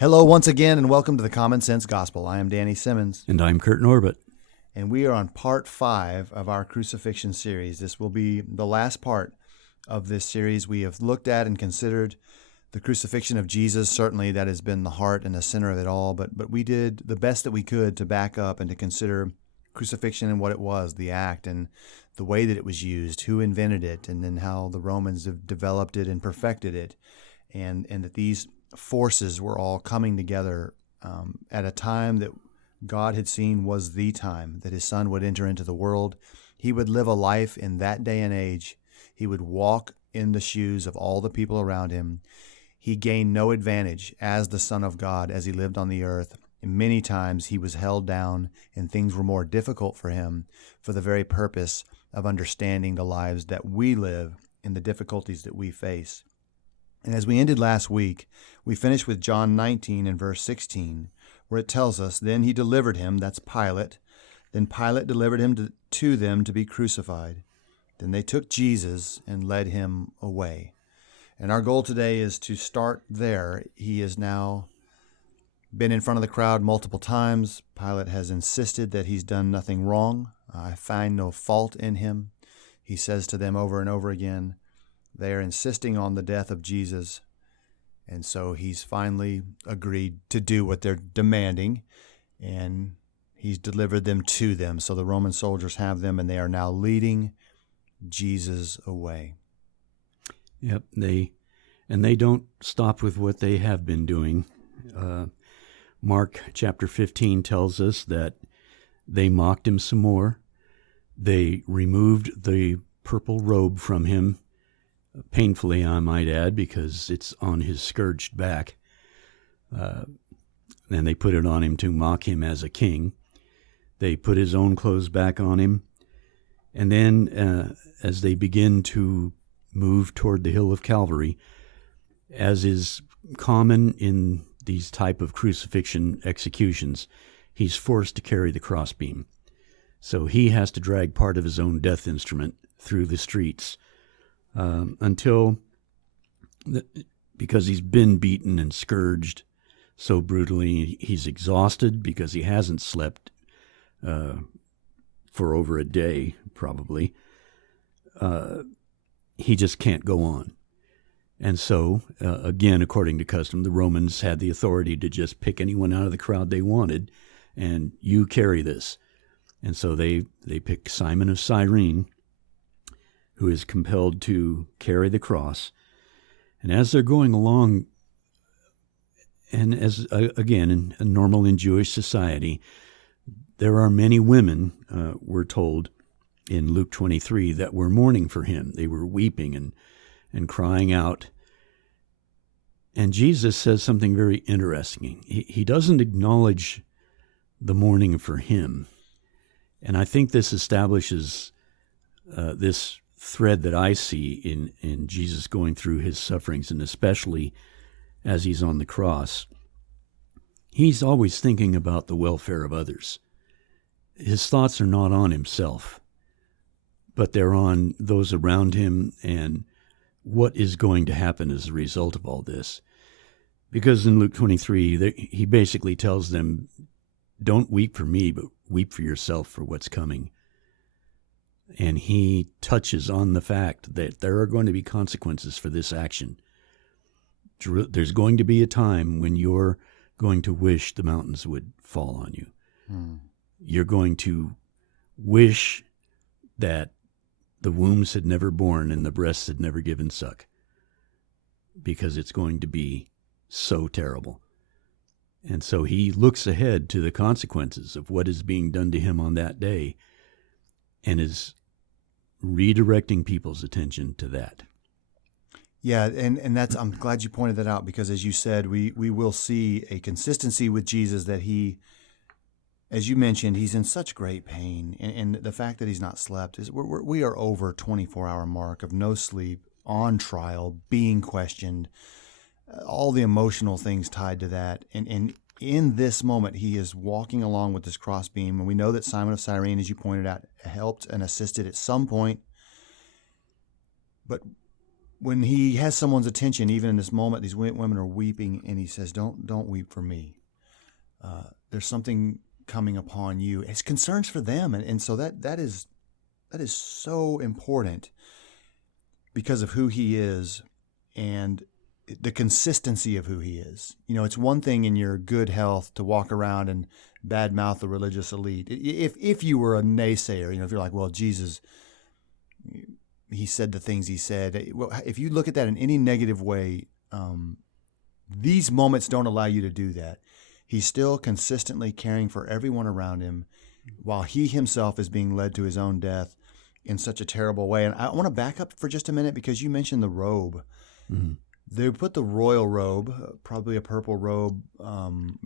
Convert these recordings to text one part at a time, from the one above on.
Hello once again, and welcome to the Common Sense Gospel. I am Danny Simmons. And I'm Kurt Norbert. And we are on part 5 of our Crucifixion series. This will be the last part of this series. We have looked at and considered the crucifixion of Jesus. Certainly that has been the heart and the center of it all, but we did the best that we could to back up and to consider crucifixion and what it was, the act, and the way that it was used, who invented it, and then how the Romans have developed it and perfected it, and that these forces were all coming together at a time that God had seen was the time that his son would enter into the world. He would live a life in that day and age. He would walk in the shoes of all the people around him. He gained no advantage as the Son of God as he lived on the earth. And many times he was held down and things were more difficult for him for the very purpose of understanding the lives that we live and the difficulties that we face. And as we ended last week, we finished with John 19 and verse 16, where it tells us, "Then he delivered him," that's Pilate. "Then Pilate delivered him to them to be crucified. Then they took Jesus and led him away." And our goal today is to start there. He has now been in front of the crowd multiple times. Pilate has insisted that he's done nothing wrong. "I find no fault in him," he says to them over and over again. They are insisting on the death of Jesus, and so he's finally agreed to do what they're demanding, and he's delivered them to them. So the Roman soldiers have them, and they are now leading Jesus away. Yep, they don't stop with what they have been doing. Mark chapter 15 tells us that they mocked him some more. They removed the purple robe from him, painfully, I might add, because it's on his scourged back. And they put it on him to mock him as a king. They put his own clothes back on him. And then as they begin to move toward the hill of Calvary, as is common in these type of crucifixion executions, he's forced to carry the crossbeam. So he has to drag part of his own death instrument through the streets because he's been beaten and scourged so brutally. He's exhausted because he hasn't slept for over a day, probably. He just can't go on. And so, again, according to custom, the Romans had the authority to just pick anyone out of the crowd they wanted, and you carry this. And so they pick Simon of Cyrene, who is compelled to carry the cross. And as they're going along, and as, again, normal in Jewish society, there are many women, we're told in Luke 23, that were mourning for him. They were weeping and crying out. And Jesus says something very interesting. He doesn't acknowledge the mourning for him. And I think this establishes this thread that I see in Jesus going through his sufferings, and especially as he's on the cross. He's always thinking about the welfare of others. His thoughts are not on himself, but they're on those around him and what is going to happen as a result of all this. Because in Luke 23, he basically tells them, don't weep for me, but weep for yourself for what's coming. And he touches on the fact that there are going to be consequences for this action. There's going to be a time when you're going to wish the mountains would fall on you. You're going to wish that the wombs had never borne and the breasts had never given suck, because it's going to be so terrible. And so he looks ahead to the consequences of what is being done to him on that day and is redirecting people's attention to that. Yeah, and that's, I'm glad you pointed that out, because as you said, we will see a consistency with Jesus that he, as you mentioned, he's in such great pain. And the fact that he's not slept is we are over 24-hour mark of no sleep, on trial, being questioned, all the emotional things tied to that. And in this moment, he is walking along with this crossbeam. And we know that Simon of Cyrene, as you pointed out, helped and assisted at some point. But when he has someone's attention, even in this moment, these women are weeping, and he says, "Don't weep for me. There's something coming upon you." It's concerns for them, and so that is so important because of who he is and the consistency of who he is. It's one thing in your good health to walk around and badmouth the religious elite. If you were a naysayer, if you're like, well, Jesus, he said the things he said. Well, if you look at that in any negative way, these moments don't allow you to do that. He's still consistently caring for everyone around him while he himself is being led to his own death in such a terrible way. And I want to back up for just a minute because you mentioned the robe. Mm-hmm. They put the royal robe, probably a purple robe,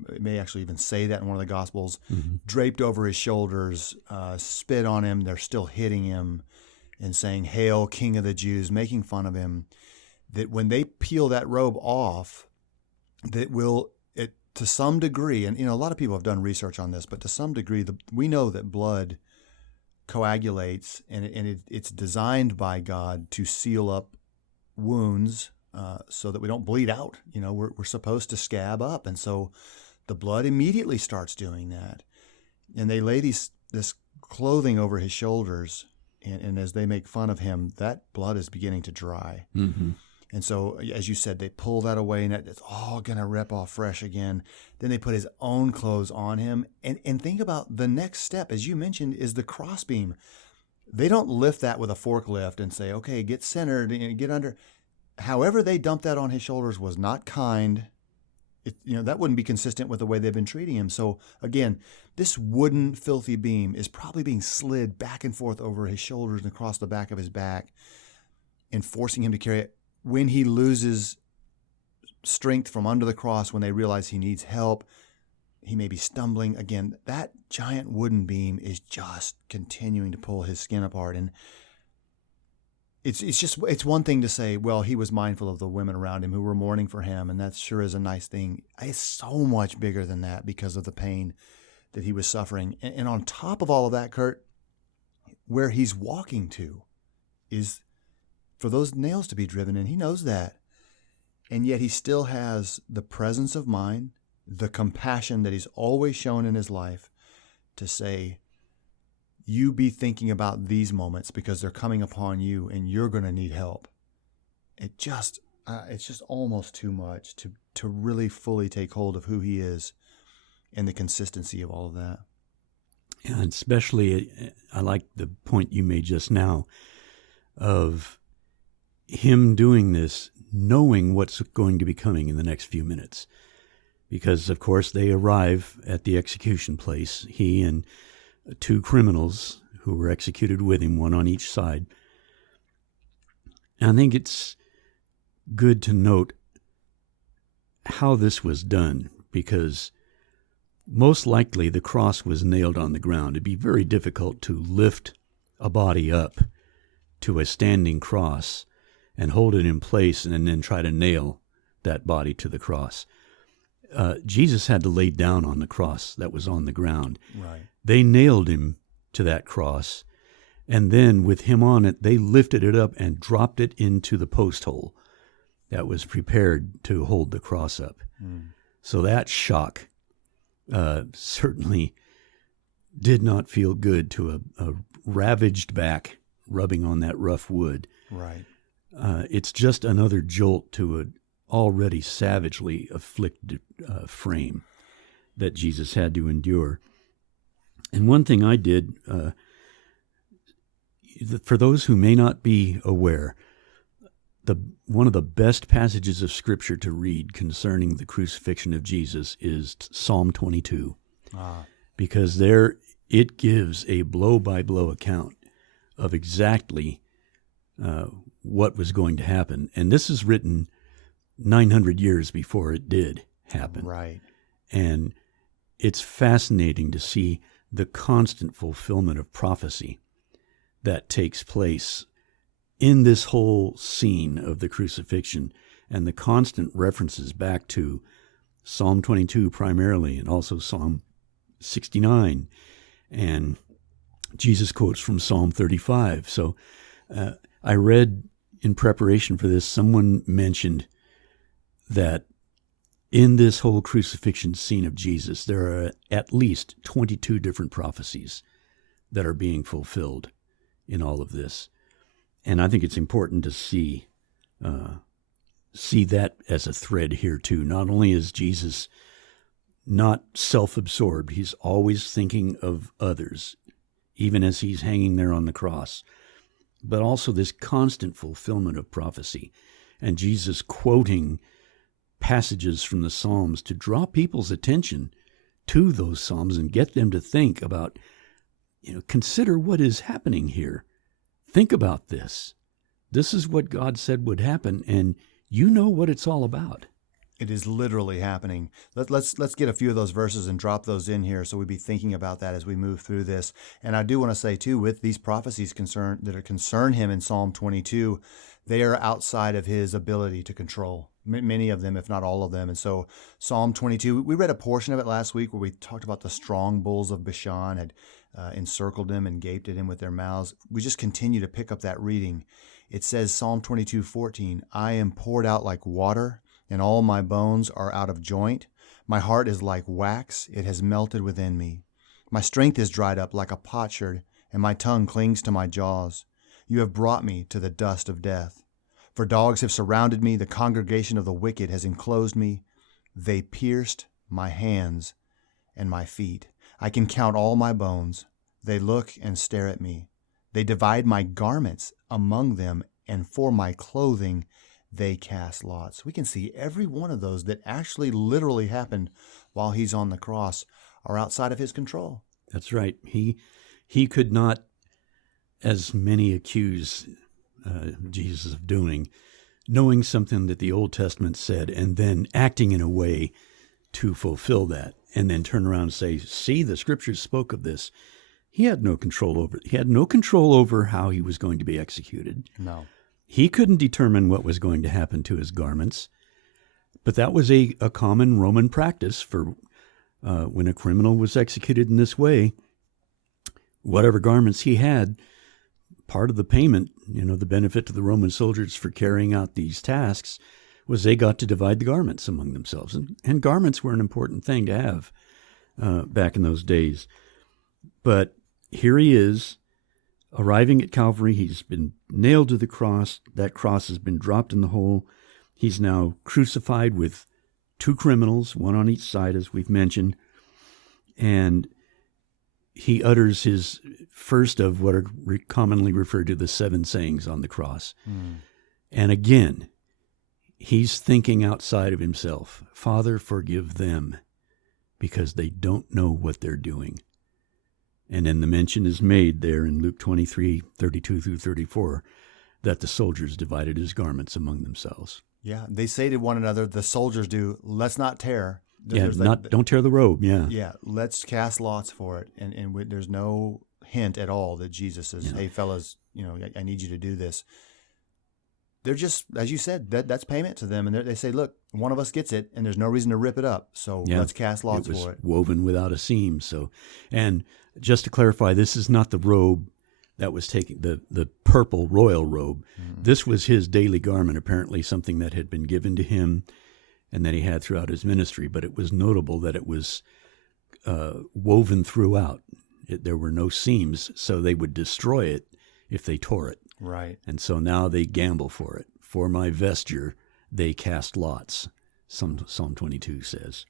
it may actually even say that in one of the Gospels, draped over his shoulders, spit on him. They're still hitting him and saying, "Hail, King of the Jews," making fun of him. That when they peel that robe off, that will, to some degree, and a lot of people have done research on this, but to some degree, we know that blood coagulates, and it's designed by God to seal up wounds so that we don't bleed out. We're supposed to scab up, and so the blood immediately starts doing that. And they lay this clothing over his shoulders, and as they make fun of him, that blood is beginning to dry. Mm-hmm. And so, as you said, they pull that away, and it's all going to rip off fresh again. Then they put his own clothes on him. And think about the next step, as you mentioned, is the crossbeam. They don't lift that with a forklift and say, okay, get centered and get under. However they dumped that on his shoulders was not kind. That wouldn't be consistent with the way they've been treating him. So, again, this wooden, filthy beam is probably being slid back and forth over his shoulders and across the back of his back and forcing him to carry it. When he loses strength from under the cross, when they realize he needs help, he may be stumbling. Again, that giant wooden beam is just continuing to pull his skin apart. And it's one thing to say, well, he was mindful of the women around him who were mourning for him, and that sure is a nice thing. It's so much bigger than that because of the pain that he was suffering. And on top of all of that, Kurt, where he's walking to is for those nails to be driven in. He knows that. And yet he still has the presence of mind, the compassion that he's always shown in his life to say, you be thinking about these moments because they're coming upon you and you're going to need help. It's just almost too much to really fully take hold of who he is and the consistency of all of that. Yeah, and especially I like the point you made just now of him doing this, knowing what's going to be coming in the next few minutes. Because, of course, they arrive at the execution place, he and two criminals who were executed with him, one on each side. And I think it's good to note how this was done, because most likely the cross was nailed on the ground. It'd be very difficult to lift a body up to a standing cross and hold it in place and then try to nail that body to the cross. Jesus had to lay down on the cross that was on the ground. Right. They nailed him to that cross, and then with him on it, they lifted it up and dropped it into the post hole that was prepared to hold the cross up. Mm. So that shock certainly did not feel good to a ravaged back rubbing on that rough wood. Right. It's just another jolt to an already savagely afflicted frame that Jesus had to endure. And one thing I did, for those who may not be aware, one of the best passages of Scripture to read concerning the crucifixion of Jesus is Psalm 22. Because there it gives a blow-by-blow account of exactly what was going to happen. And this is written 900 years before it did happen. Right. And it's fascinating to see the constant fulfillment of prophecy that takes place in this whole scene of the crucifixion, and the constant references back to Psalm 22 primarily, and also Psalm 69, and Jesus quotes from Psalm 35. So I read in preparation for this, someone mentioned that in this whole crucifixion scene of Jesus, there are at least 22 different prophecies that are being fulfilled in all of this. And I think it's important to see that as a thread here too. Not only is Jesus not self-absorbed, he's always thinking of others, even as he's hanging there on the cross, but also this constant fulfillment of prophecy. And Jesus quoting passages from the Psalms to draw people's attention to those Psalms and get them to think about, consider what is happening here. Think about this. This is what God said would happen, and you know what it's all about. It is literally happening. Let's get a few of those verses and drop those in here so we'd be thinking about that as we move through this. And I do want to say, too, with these prophecies that concern him in Psalm 22, they are outside of his ability to control. Many of them, if not all of them. And so Psalm 22, we read a portion of it last week where we talked about the strong bulls of Bashan had encircled him and gaped at him with their mouths. We just continue to pick up that reading. It says, Psalm 22:14, I am poured out like water, and all my bones are out of joint. My heart is like wax, it has melted within me. My strength is dried up like a potsherd, and my tongue clings to my jaws. You have brought me to the dust of death. For dogs have surrounded me, the congregation of the wicked has enclosed me. They pierced my hands and my feet. I can count all my bones. They look and stare at me. They divide my garments among them, and for my clothing they cast lots. We can see every one of those that actually literally happened while he's on the cross are outside of his control. That's right. He could not, as many accuse Jesus of doing, knowing something that the Old Testament said and then acting in a way to fulfill that, and then turn around and say, see, the scriptures spoke of this. He had no control over it. He had no control over how he was going to be executed. No. He couldn't determine what was going to happen to his garments, but that was a common Roman practice for when a criminal was executed in this way. Whatever garments he had, part of the payment, the benefit to the Roman soldiers for carrying out these tasks was they got to divide the garments among themselves. And garments were an important thing to have back in those days. But here he is, arriving at Calvary. He's been nailed to the cross. That cross has been dropped in the hole. He's now crucified with two criminals, one on each side, as we've mentioned. And he utters his first of what are commonly referred to the 7 sayings on the cross. And again, he's thinking outside of himself. Father, forgive them, because they don't know what they're doing. And then the mention is made there in Luke 23:32 through 34, that the soldiers divided his garments among themselves. Yeah, they say to one another, the soldiers do, let's not tear. Don't tear the robe, yeah. Yeah, let's cast lots for it. And there's no hint at all that Jesus says, hey, fellas, I need you to do this. They're just, as you said, that's payment to them. And they say, look, one of us gets it, and there's no reason to rip it up. So let's cast lots for it. Woven without a seam. So, and just to clarify, this is not the robe that was taken, the purple royal robe. This was his daily garment, apparently something that had been given to him and that he had throughout his ministry. But it was notable that it was woven throughout. There were no seams, so they would destroy it if they tore it. Right. And so now they gamble for it. For my vesture, they cast lots, Psalm 22 says.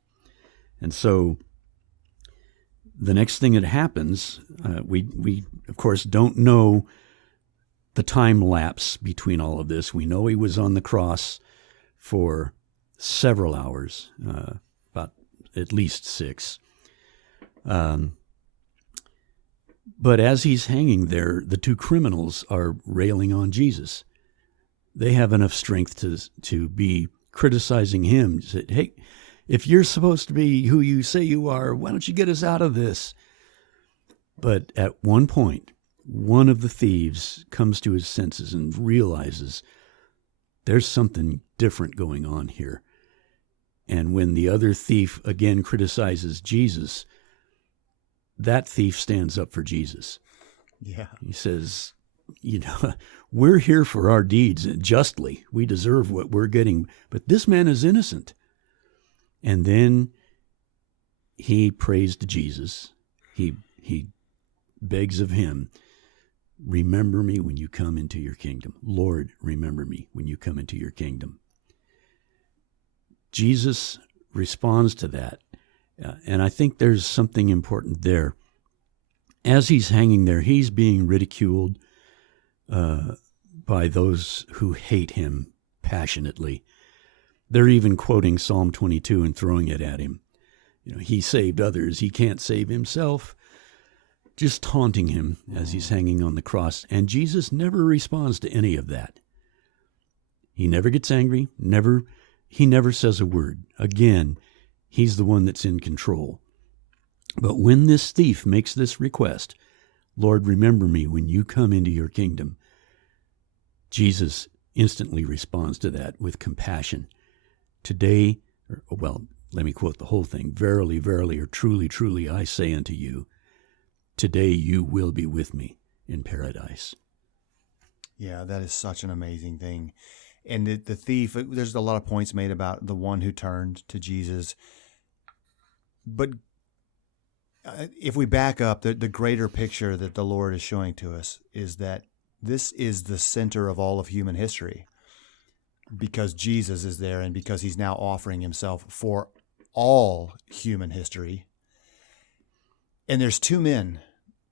And so the next thing that happens, we of course don't know the time lapse between all of this. We know he was on the cross for several hours, about at least 6. But as he's hanging there, the two criminals are railing on Jesus. They have enough strength to be criticizing him. Say, hey, if you're supposed to be who you say you are, why don't you get us out of this? But at one point, one of the thieves comes to his senses and realizes there's something different going on here. And when the other thief again criticizes Jesus, that thief stands up for Jesus. Yeah. He says, we're here for our deeds justly. We deserve what we're getting, but this man is innocent. And then he prays to Jesus. He begs of him, remember me when you come into your kingdom. Lord, remember me when you come into your kingdom. Jesus responds to that. And I think there's something important there. As he's hanging there, he's being ridiculed by those who hate him passionately. They're even quoting Psalm 22 and throwing it at him. He saved others. He can't save himself. Just taunting him as he's hanging on the cross. And Jesus never responds to any of that. He never gets angry. He never says a word. Again, he's the one that's in control. But when this thief makes this request, Lord, remember me when you come into your kingdom, Jesus instantly responds to that with compassion. Today, let me quote the whole thing. Verily, verily, or truly, truly, I say unto you, today you will be with me in paradise. Yeah, that is such an amazing thing. And the thief, there's a lot of points made about the one who turned to Jesus. But if we back up, the greater picture that the Lord is showing to us is that this is the center of all of human history, because Jesus is there and because he's now offering himself for all human history. And there's two men,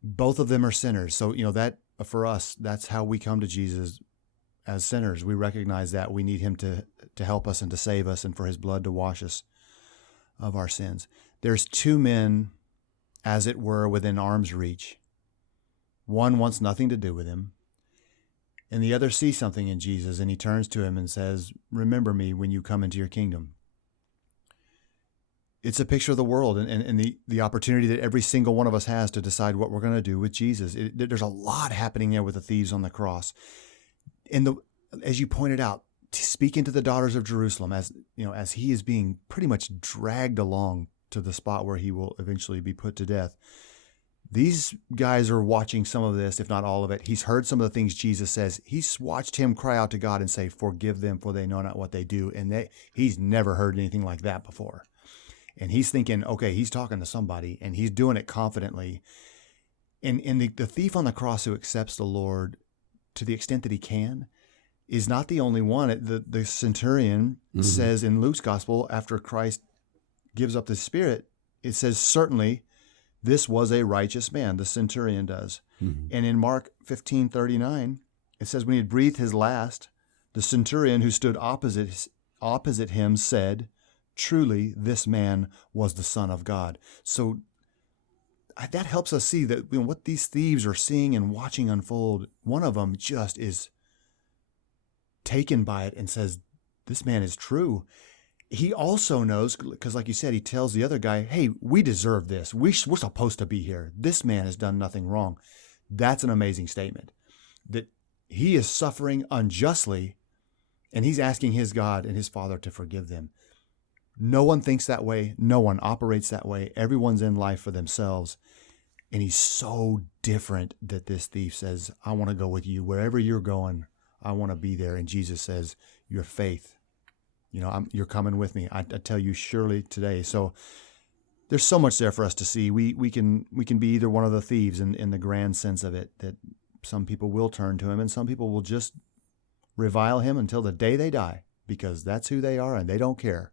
both of them are sinners. So, that for us, that's how we come to Jesus as sinners. We recognize that we need him to help us and to save us and for his blood to wash us of our sins. There's two men, as it were, within arm's reach. One wants nothing to do with him, and the other sees something in Jesus, and he turns to him and says, remember me when you come into your kingdom. It's a picture of the world and the opportunity that every single one of us has to decide what we're going to do with Jesus. There's a lot happening there with the thieves on the cross. And as you pointed out, speaking to the daughters of Jerusalem, as he is being pretty much dragged along to the spot where he will eventually be put to death. These guys are watching some of this, if not all of it. He's heard some of the things Jesus says. He's watched him cry out to God and say, forgive them, for they know not what they do. And he's never heard anything like that before. And he's thinking, okay, he's talking to somebody, and he's doing it confidently. And the thief on the cross who accepts the Lord to the extent that he can is not the only one. The centurion says in Luke's gospel, after Christ gives up the spirit, it says, certainly this was a righteous man, the centurion does. Mm-hmm. And in Mark 15:39, it says, when he had breathed his last, the centurion who stood opposite him said, truly, this man was the Son of God. So that helps us see that what these thieves are seeing and watching unfold, one of them just is taken by it and says, this man is true. He also knows, because like you said, he tells the other guy, hey, we deserve this. We're supposed to be here. This man has done nothing wrong. That's an amazing statement, that he is suffering unjustly, and he's asking his God and his Father to forgive them. No one thinks that way. No one operates that way. Everyone's in life for themselves. And he's so different that this thief says, I want to go with you. Wherever you're going, I want to be there. And Jesus says, your faith, you're coming with me. I tell you surely today. So there's so much there for us to see. We can be either one of the thieves in the grand sense of it, that some people will turn to him and some people will just revile him until the day they die, because that's who they are and they don't care.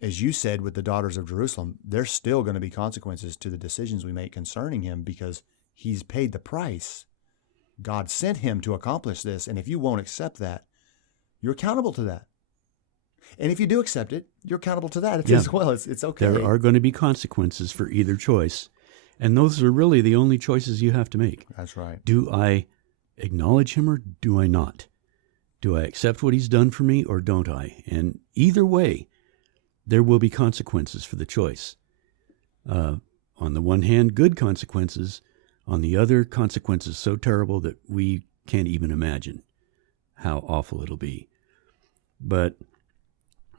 As you said with the daughters of Jerusalem, there's still going to be consequences to the decisions we make concerning him, because he's paid the price. God sent him to accomplish this, and if you won't accept that, you're accountable to that. And if you do accept it, you're accountable to that as well. It's okay. There are going to be consequences for either choice, and those are really the only choices you have to make. That's right. Do I acknowledge him or do I not? Do I accept what he's done for me or don't I? And either way, there will be consequences for the choice. On the one hand, good consequences. On the other, consequences so terrible that we can't even imagine how awful it'll be. But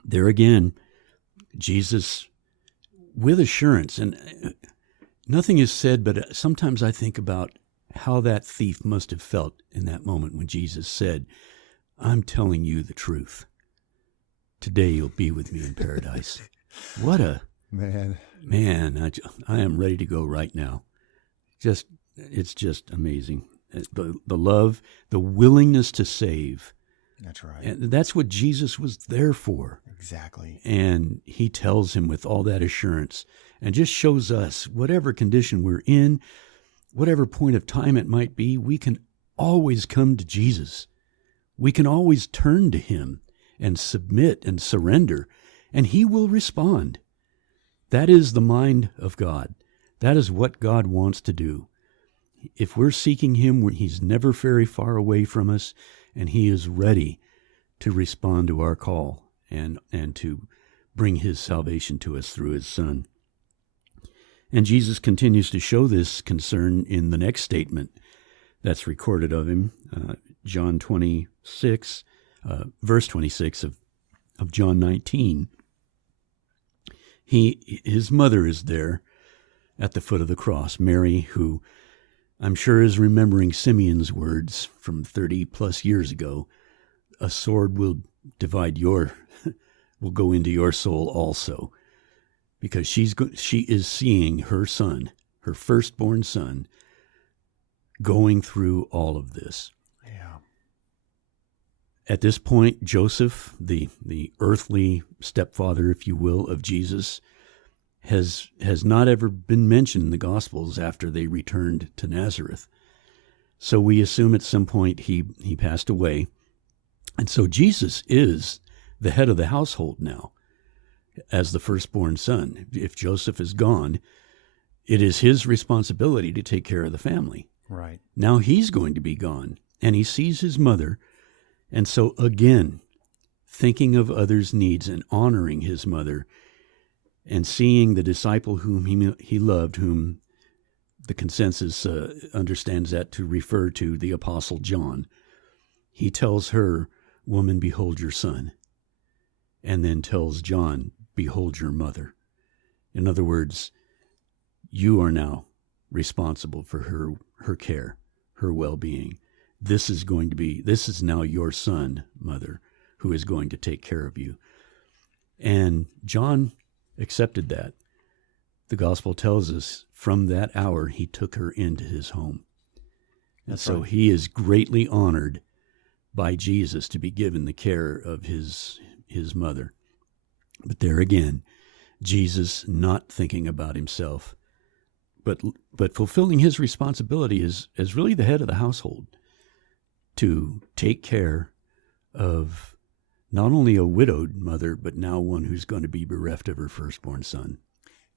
there again, Jesus, with assurance, and nothing is said, but sometimes I think about how that thief must have felt in that moment when Jesus said, I'm telling you the truth. Today you'll be with me in paradise. What a Man. I am ready to go right now. It's just amazing. The love, the willingness to save. That's right. And that's what Jesus was there for. Exactly. And he tells him with all that assurance and just shows us whatever condition we're in, whatever point of time it might be, we can always come to Jesus. We can always turn to him and submit and surrender, and he will respond. That is the mind of God. That is what God wants to do. If we're seeking him, he's never very far away from us, and he is ready to respond to our call and to bring his salvation to us through his Son. And Jesus continues to show this concern in the next statement that's recorded of him, John 26, verse 26 of John 19. His mother is there at the foot of the cross, Mary, who I'm sure is remembering Simeon's words from 30 plus years ago. A sword will will go into your soul also, because she is seeing her son, her firstborn son, going through all of this. Yeah. At this point, Joseph, the earthly stepfather, if you will, of Jesus, has not ever been mentioned in the Gospels after they returned to Nazareth. So we assume at some point he passed away. And so Jesus is the head of the household now as the firstborn son. If Joseph is gone, it is his responsibility to take care of the family. Right. Now he's going to be gone, and he sees his mother. And so again, thinking of others' needs and honoring his mother, and seeing the disciple whom he loved, whom the consensus understands that to refer to the Apostle John, he tells her, "Woman, behold your son," and then tells John, "Behold your mother." In other words, you are now responsible for her care, her well-being. This is now your son, mother, who is going to take care of you. And John accepted that. The gospel tells us from that hour he took her into his home. And so right. he is greatly honored by Jesus to be given the care of his mother. But there again, Jesus not thinking about himself, but fulfilling his responsibility as really the head of the household, to take care of not only a widowed mother, but now one who's going to be bereft of her firstborn son.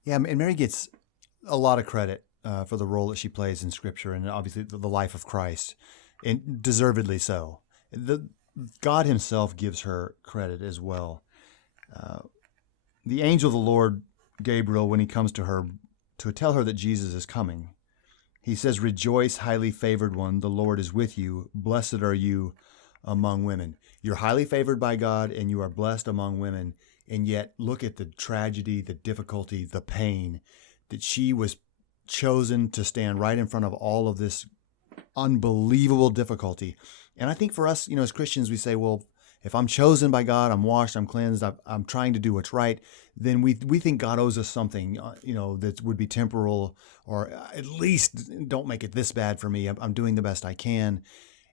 Yeah, and Mary gets a lot of credit for the role that she plays in Scripture, and obviously the life of Christ, and deservedly so. God himself gives her credit as well. The angel of the Lord, Gabriel, when he comes to her to tell her that Jesus is coming, he says, "Rejoice, highly favored one, the Lord is with you. Blessed are you among women." You're highly favored by God, and you are blessed among women. And yet, look at the tragedy, the difficulty, the pain, that she was chosen to stand right in front of all of this unbelievable difficulty. And I think for us, as Christians, we say, well, if I'm chosen by God, I'm washed, I'm cleansed, I'm trying to do what's right, then we think God owes us something, that would be temporal, or at least don't make it this bad for me. I'm doing the best I can.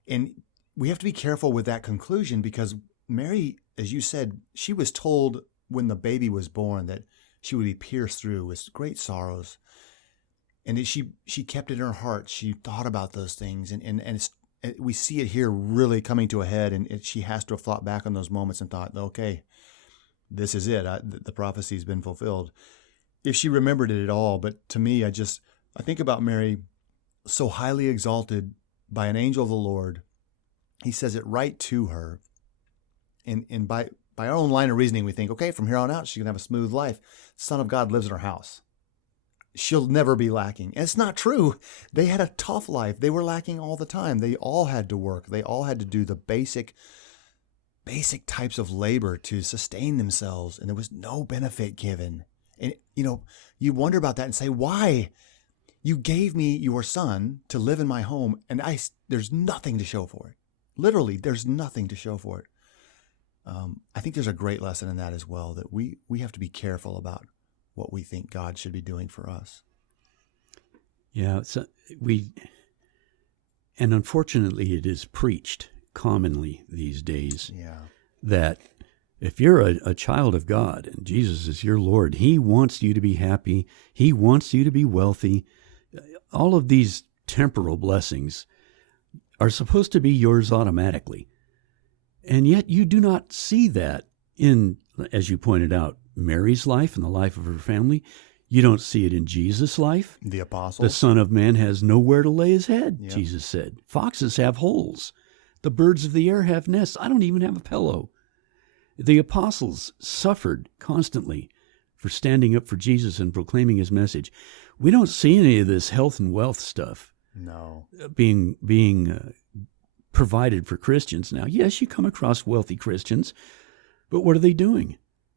And we have to be careful with that conclusion, because Mary, as you said, she was told when the baby was born that she would be pierced through with great sorrows. And she kept it in her heart. She thought about those things. And we see it here really coming to a head. And she has to have thought back on those moments and thought, okay, this is it. The prophecy's been fulfilled. If she remembered it at all. But to me, I think about Mary, so highly exalted by an angel of the Lord. He says it right to her. And by our own line of reasoning, we think, okay, from here on out, she's going to have a smooth life. Son of God lives in her house. She'll never be lacking. And it's not true. They had a tough life. They were lacking all the time. They all had to work. They all had to do the basic types of labor to sustain themselves. And there was no benefit given. And, you wonder about that and say, why? You gave me your son to live in my home, and there's nothing to show for it. Literally, there's nothing to show for it. I think there's a great lesson in that as well, that we have to be careful about what we think God should be doing for us. Yeah, and unfortunately it is preached commonly these days that if you're a child of God and Jesus is your Lord, he wants you to be happy. He wants you to be wealthy. All of these temporal blessings are supposed to be yours automatically. And yet you do not see that in, as you pointed out, Mary's life and the life of her family. You don't see it in Jesus' life. The apostles. The Son of Man has nowhere to lay his head, Jesus said. Foxes have holes. The birds of the air have nests. I don't even have a pillow. The apostles suffered constantly for standing up for Jesus and proclaiming his message. We don't see any of this health and wealth stuff being provided for Christians now. Yes, you come across wealthy Christians, but what are they doing?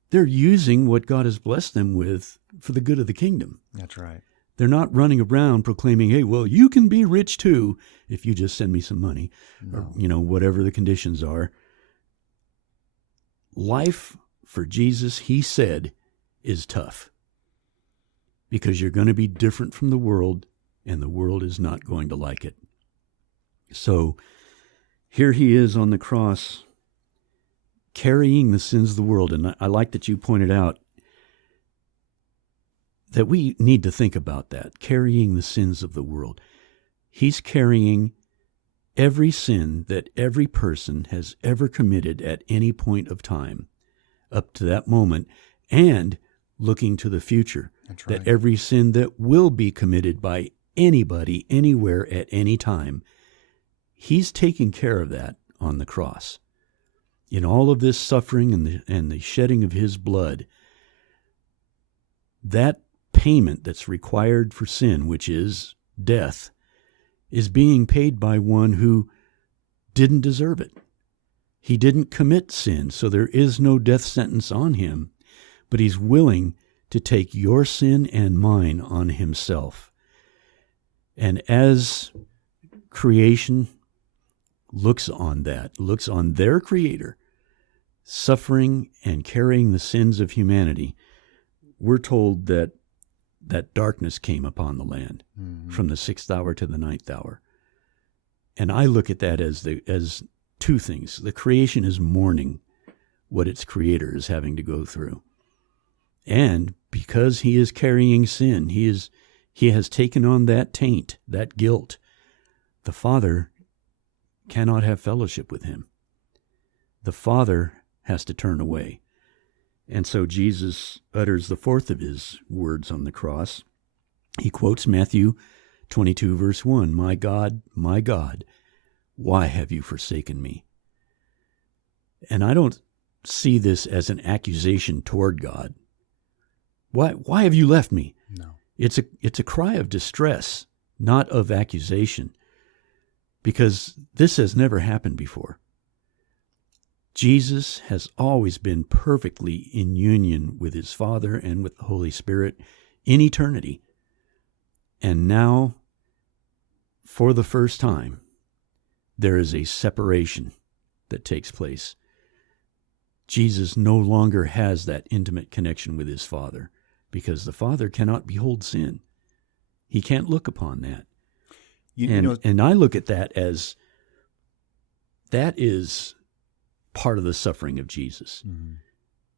They're using what God has blessed them with for the good of the kingdom. That's right. They're not running around proclaiming, hey, well, you can be rich too if you just send me some money, or, whatever the conditions are. Life for Jesus, he said, is tough because you're going to be different from the world, and the world is not going to like it. So here he is on the cross, carrying the sins of the world. And I like that you pointed out that we need to think about that, carrying the sins of the world. He's carrying every sin that every person has ever committed at any point of time up to that moment, and looking to the future. That's right. That every sin that will be committed by anybody, anywhere, at any time, he's taking care of that on the cross. In all of this suffering and the shedding of his blood, that payment that's required for sin, which is death, is being paid by one who didn't deserve it. He didn't commit sin, so there is no death sentence on him, but he's willing to take your sin and mine on himself. And as creation looks on their Creator, suffering and carrying the sins of humanity, we're told that darkness came upon the land from the 6th hour to the 9th hour. And I look at that as two things. The creation is mourning what its Creator is having to go through. And because he is carrying sin, he has taken on that taint, that guilt. The Father cannot have fellowship with him. The Father has to turn away. And so Jesus utters the fourth of his words on the cross. He quotes Matthew 22, verse 1, my God, why have you forsaken me? And I don't see this as an accusation toward God. Why have you left me? No. It's a cry of distress, not of accusation, because this has never happened before. Jesus has always been perfectly in union with his Father and with the Holy Spirit in eternity. And now, for the first time, there is a separation that takes place. Jesus no longer has that intimate connection with his Father because the Father cannot behold sin. He can't look upon that. And I look at that as that is part of the suffering of Jesus. Mm-hmm.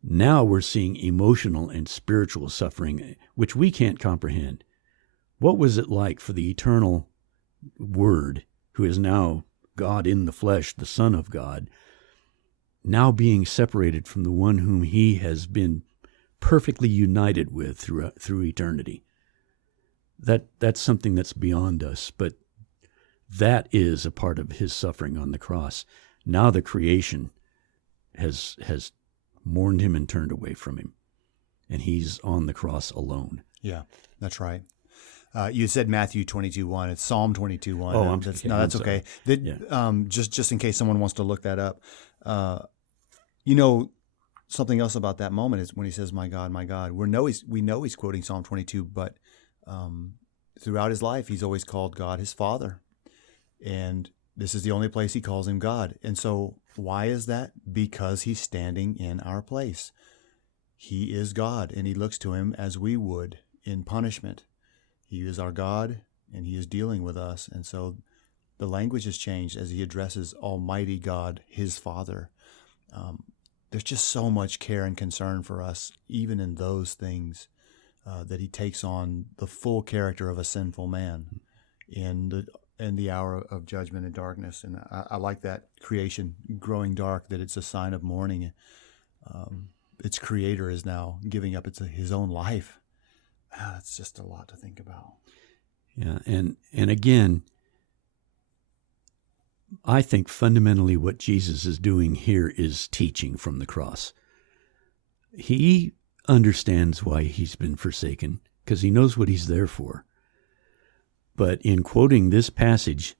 Now we're seeing emotional and spiritual suffering, which we can't comprehend. What was it like for the eternal Word, who is now God in the flesh, the Son of God, now being separated from the one whom he has been perfectly united with through eternity? That's something that's beyond us, but that is a part of his suffering on the cross. Now the creation has mourned him and turned away from him, and he's on the cross alone. Yeah, that's right. You said Matthew 22:1. It's Psalm 22:1. Oh, that's okay. Just in case someone wants to look that up. Something else about that moment is when he says, my God, we know he's quoting Psalm 22, but throughout his life, he's always called God his Father. And this is the only place he calls him God. And so why is that? Because he's standing in our place. He is God, and he looks to him as we would in punishment. He is our God, and he is dealing with us. And so the language has changed as he addresses Almighty God, his Father. There's just so much care and concern for us, even in those things, that he takes on the full character of a sinful man in the hour of judgment and darkness. And I like that creation growing dark, that it's a sign of mourning. Its creator is now giving up his own life. That's just a lot to think about. Yeah, and again, I think fundamentally what Jesus is doing here is teaching from the cross. He understands why he's been forsaken, because he knows what he's there for. But in quoting this passage,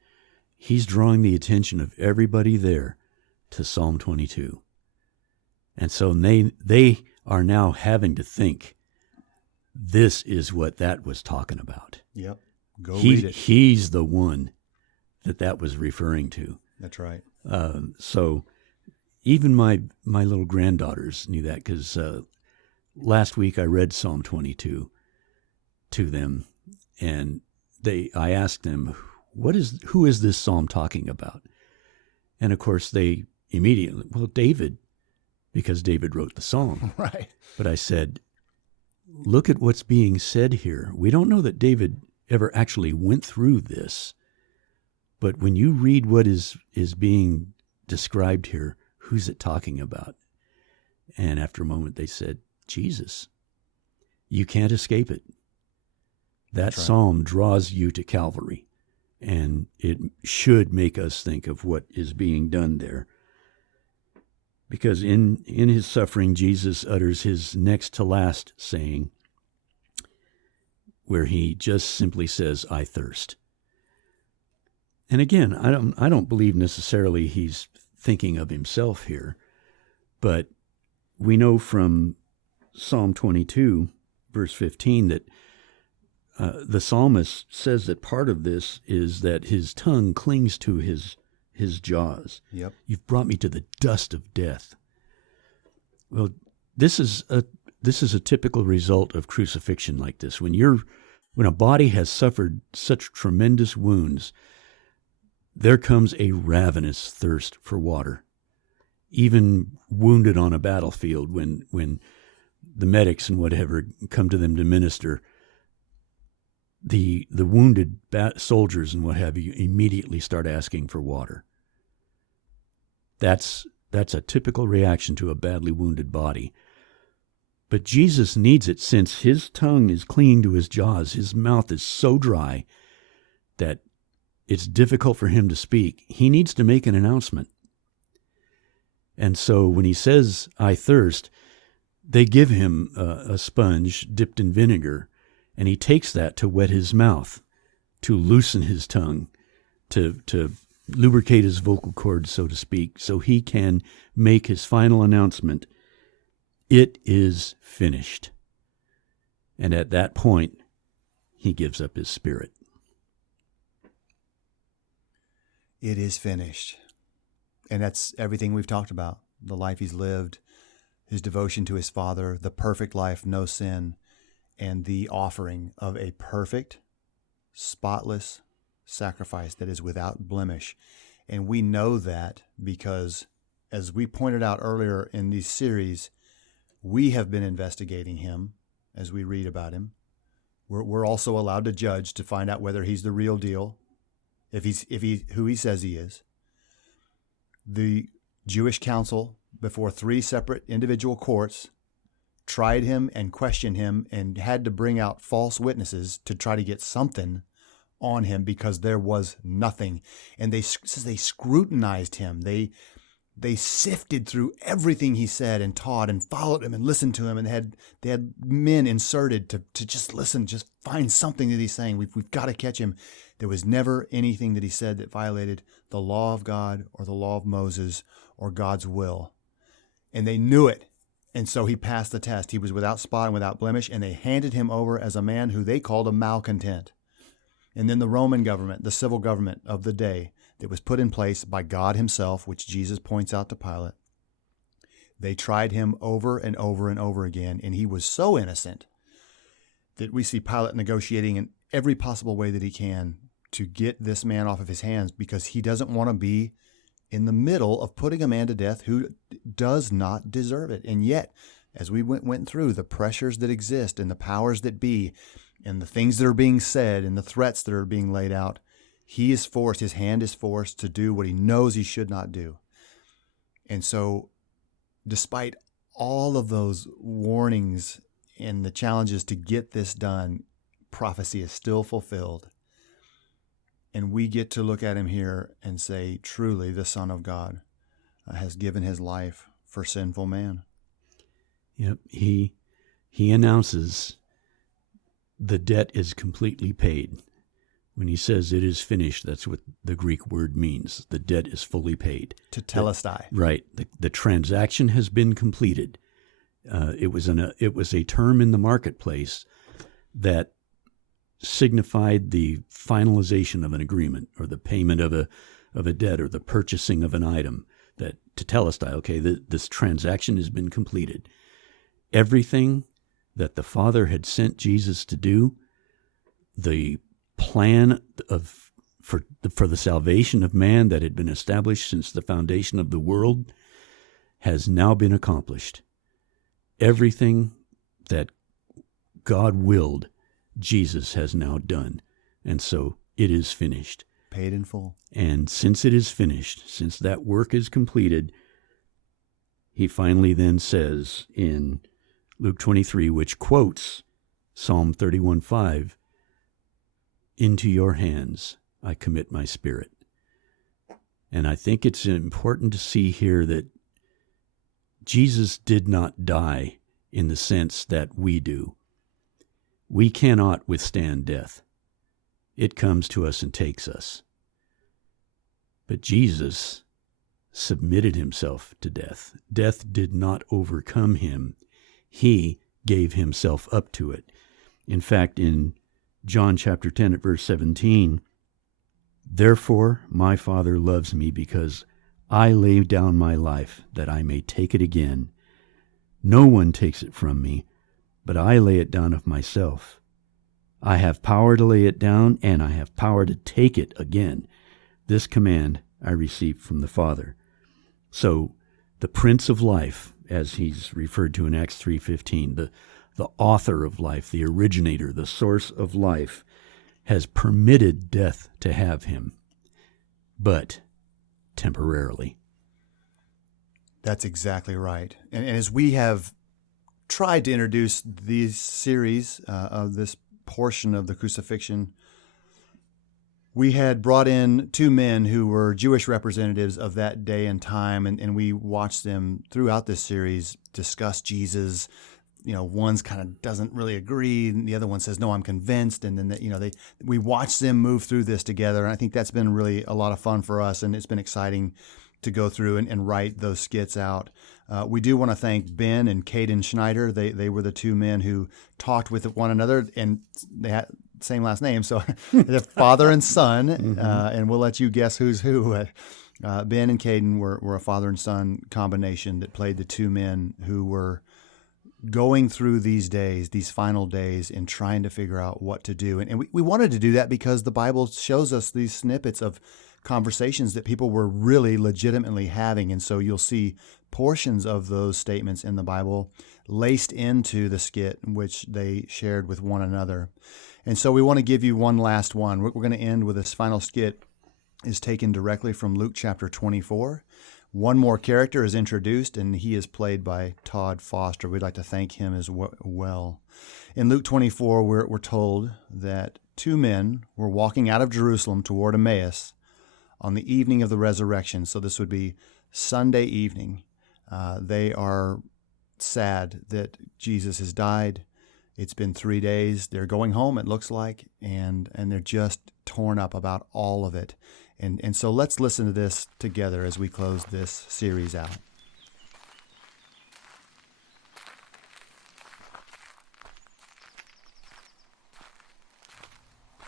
he's drawing the attention of everybody there to Psalm 22. And so they are now having to think, this is what that was talking about. Yep. Go read it. He's the one that was referring to. That's right. So even my little granddaughters knew that, because last week I read Psalm 22 to them, and I asked them, who is this psalm talking about? And of course they immediately, well, David, because David wrote the psalm. Right. But I said, look at what's being said here. We don't know that David ever actually went through this, but when you read what is being described here, who's it talking about? And after a moment they said, Jesus. You can't escape it. That psalm draws you to Calvary, and it should make us think of what is being done there. Because in his suffering, Jesus utters his next to last saying, where he just simply says, I thirst. And again, I don't believe necessarily he's thinking of himself here, but we know from Psalm 22, verse 15, that the psalmist says that part of this is that his tongue clings to his jaws. Yep. You've brought me to the dust of death. Well, this is a typical result of crucifixion like this. When a body has suffered such tremendous wounds, there comes a ravenous thirst for water. Even wounded on a battlefield, when the medics and whatever come to them to minister, the wounded soldiers and what have you immediately start asking for water. That's a typical reaction to a badly wounded body. But Jesus needs it, since his tongue is clinging to his jaws. His mouth is so dry that it's difficult for him to speak. He needs to make an announcement. And so when he says, I thirst, they give him a sponge dipped in vinegar, and he takes that to wet his mouth, to loosen his tongue, to lubricate his vocal cords, so to speak, so he can make his final announcement, it is finished. And at that point, he gives up his spirit. It is finished. And that's everything we've talked about. The life he's lived, his devotion to his Father, the perfect life, no sin, and the offering of a perfect, spotless sacrifice that is without blemish. And we know that because, as we pointed out earlier in these series, we have been investigating him as we read about him. We're also allowed to judge to find out whether he's the real deal, if he's who he says he is. The Jewish council, before 3 separate individual courts, tried him and questioned him and had to bring out false witnesses to try to get something on him, because there was nothing. And they scrutinized him. They sifted through everything he said and taught and followed him and listened to him, and they had men inserted to just listen, just find something that he's saying. We've got to catch him. There was never anything that he said that violated the law of God or the law of Moses or God's will. And they knew it. And so he passed the test. He was without spot and without blemish, and they handed him over as a man who they called a malcontent. And then the Roman government, the civil government of the day that was put in place by God himself, which Jesus points out to Pilate. They tried him over and over and over again, and he was so innocent that we see Pilate negotiating in every possible way that he can to get this man off of his hands, because he doesn't want to be in the middle of putting a man to death who does not deserve it. And yet, as we went through the pressures that exist and the powers that be and the things that are being said and the threats that are being laid out, he is forced, his hand is forced to do what he knows he should not do. And so, despite all of those warnings and the challenges to get this done, prophecy is still fulfilled. And we get to look at him here and say, truly, the Son of God has given his life for sinful man. Yep, he announces the debt is completely paid. When he says it is finished, that's what the Greek word means. The debt is fully paid. Tetelestai. Right. The transaction has been completed. It was a term in the marketplace that signified the finalization of an agreement, or the payment of a debt, or the purchasing of an item. That tetelestai, okay, this transaction has been completed. Everything that the Father had sent Jesus to do, the plan for the salvation of man that had been established since the foundation of the world, has now been accomplished. Everything that God willed, Jesus has now done. And so it is finished. Paid in full. And since it is finished, since that work is completed, he finally then says in Luke 23, which quotes Psalm 31:5, "Into your hands I commit my spirit." And I think it's important to see here that Jesus did not die in the sense that we do. We cannot withstand death. It comes to us and takes us. But Jesus submitted himself to death. Death did not overcome him. He gave himself up to it. In fact, in John chapter 10 at verse 17, "Therefore my Father loves me, because I lay down my life that I may take it again. No one takes it from me, but I lay it down of myself. I have power to lay it down, and I have power to take it again. This command I received from the Father." So the Prince of Life, as he's referred to in Acts 3:15, the author of life, the originator, the source of life, has permitted death to have him, but temporarily. That's exactly right. And as we have tried to introduce these series of this portion of the crucifixion, we had brought in two men who were Jewish representatives of that day and time, and we watched them throughout this series discuss Jesus. You know, one's kind of doesn't really agree, and the other one says, "No, I'm convinced." And then we watched them move through this together, and I think that's been really a lot of fun for us, and it's been exciting to go through and write those skits out. We do want to thank Ben and Kaiden Schneider. They were the two men who talked with one another, and they had same last name, so they're father and son. Mm-hmm. And we'll let you guess who's who. Ben and Kaiden were a father and son combination that played the two men who were going through these days, these final days, and trying to figure out what to do. And we wanted to do that because the Bible shows us these snippets of conversations that people were really legitimately having. And so you'll see portions of those statements in the Bible laced into the skit, which they shared with one another. And so we want to give you one last one. We're going to end with this final skit is taken directly from Luke chapter 24. One more character is introduced, and he is played by Todd Foster. We'd like to thank him as well. In Luke 24, we're told that two men were walking out of Jerusalem toward Emmaus on the evening of the resurrection. So this would be Sunday evening. They are sad that Jesus has died. It's been 3 days. They're going home, it looks like, and they're just torn up about all of it. And so let's listen to this together as we close this series out.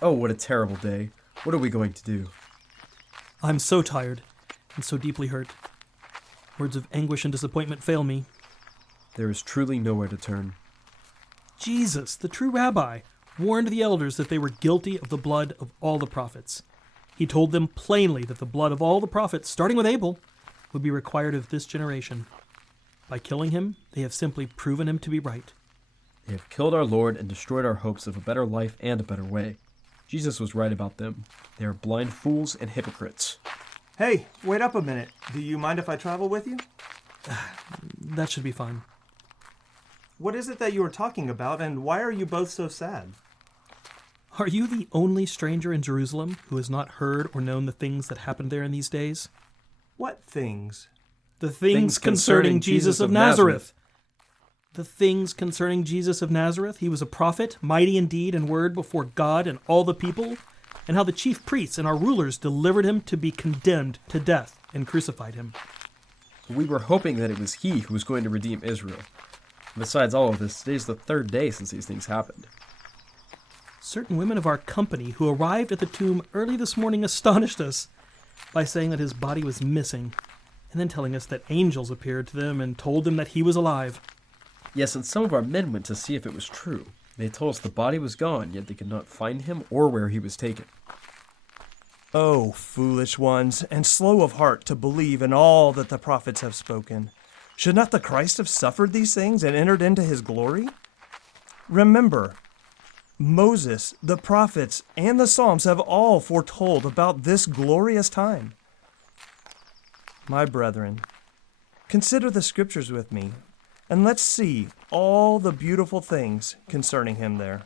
Oh, what a terrible day. What are we going to do? I'm so tired and so deeply hurt. Words of anguish and disappointment fail me. There is truly nowhere to turn. Jesus, the true rabbi, warned the elders that they were guilty of the blood of all the prophets. He told them plainly that the blood of all the prophets, starting with Abel, would be required of this generation. By killing him, they have simply proven him to be right. They have killed our Lord and destroyed our hopes of a better life and a better way. Jesus was right about them. They are blind fools and hypocrites. Hey, wait up a minute. Do you mind if I travel with you? That should be fine. What is it that you are talking about, and why are you both so sad? Are you the only stranger in Jerusalem who has not heard or known the things that happened there in these days? What things? The things concerning Jesus of Nazareth. The things concerning Jesus of Nazareth. He was a prophet, mighty in deed and word before God and all the people, and how the chief priests and our rulers delivered him to be condemned to death and crucified him. We were hoping that it was he who was going to redeem Israel. Besides all of this, today's the third day since these things happened. Certain women of our company who arrived at the tomb early this morning astonished us by saying that his body was missing, and then telling us that angels appeared to them and told them that he was alive. Yes, and some of our men went to see if it was true. They told us the body was gone, yet they could not find him or where he was taken. Oh, foolish ones, and slow of heart to believe in all that the prophets have spoken. Should not the Christ have suffered these things and entered into his glory? Remember, Moses, the prophets, and the Psalms have all foretold about this glorious time. My brethren, consider the scriptures with me, and let's see all the beautiful things concerning him there.